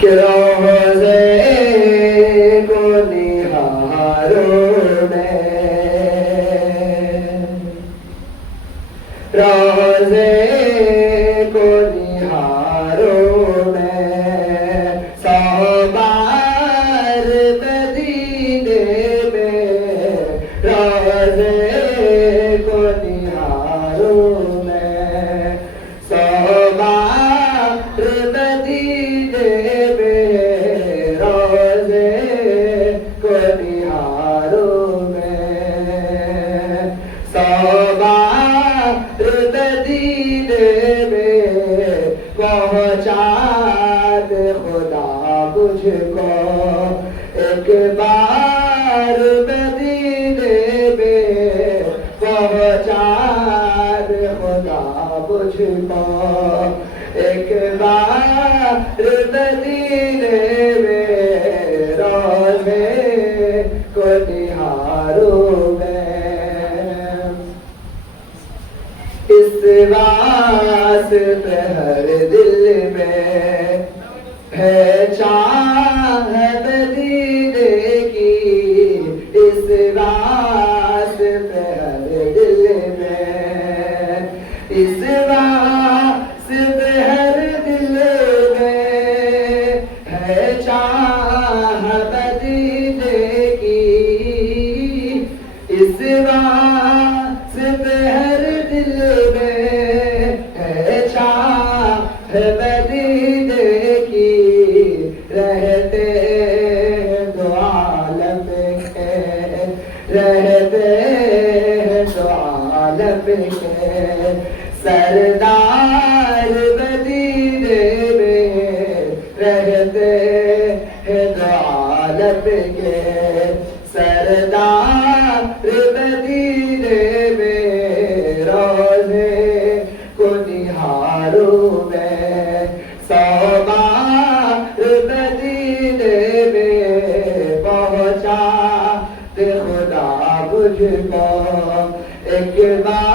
کہ روضے کو نہاروں میں، روضے کو نہاروں میں، سو بار مدینے میں، روضے کو نہاروں میں، سو بار مدینے میں، روضے کو نہاروں میں، سو بار مدینے میں، پہنچا دے خدا مجھ کو ایک بار مدینے میں، پہنچا دے خدا مجھ کو ایک بار مدینے میں، روضے کو نہاروں میں۔ اس واسطے ہر دل میں ہے چاہت مدینے کی، اس واسطے ہر دل میں، اس واسطے ہر دل میں ہے چاہت مدینے کی، اس واسطے ہر دل میں ہے چاہت مدینے کی، رہتے ہیں دو عالم کے، رہتے ہیں دو عالم کے، سردار مدینے میں، رہتے ہیں دو عالم کے، سردار مدینے میں، روضے کو نہاروں میں، سو بار مدینے میں، پہنچا دے خدا مجھ کو ایک بار